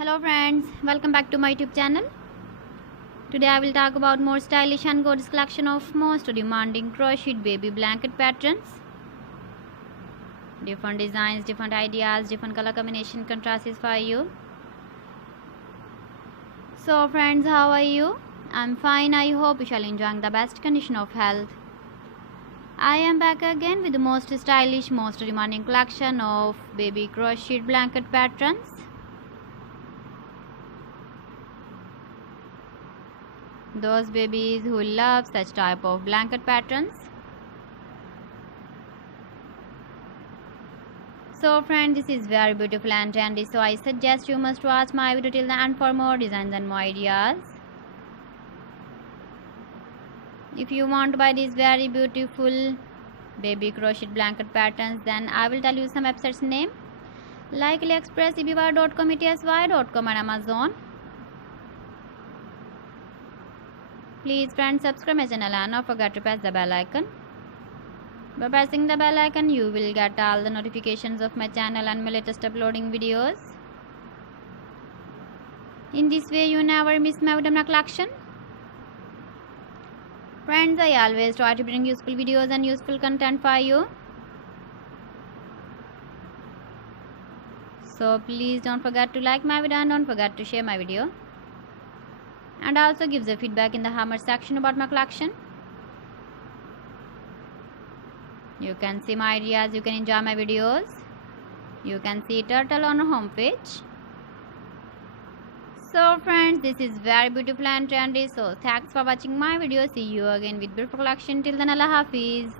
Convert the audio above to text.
Hello friends, welcome back to my YouTube channel. Today I will talk about more stylish and gorgeous collection of most demanding crocheted baby blanket patterns. Different designs, different ideas, different color combination contrasts for you. So friends, how are you? I'm fine. I hope you shall enjoy the best condition of health. I am back again with the most stylish, most demanding collection of baby crocheted blanket patterns. Those babies who love such type of blanket patterns. So friends, this is very beautiful and trendy, so I suggest you must watch my video till the end for more designs and more ideas. If you want to buy these very beautiful baby crocheted blanket patterns, then I will tell you some websites name like AliExpress, eBay.com, ETSY.com and Amazon. Please friends, subscribe my channel and don't forget to press the bell icon. By pressing the bell icon, you will get all the notifications of my channel and my latest uploading videos. In this way, you never miss my video collection. Friends, I always try to bring useful videos and useful content for you. So please don't forget to like my video and don't forget to share my video. And also give the feedback in the comment section about my collection. You can see my ideas, you can enjoy my videos. You can see turtle on our home page. So friends, this is very beautiful and trendy. So thanks for watching my video. See you again with beautiful collection. Till then, Allah Hafiz.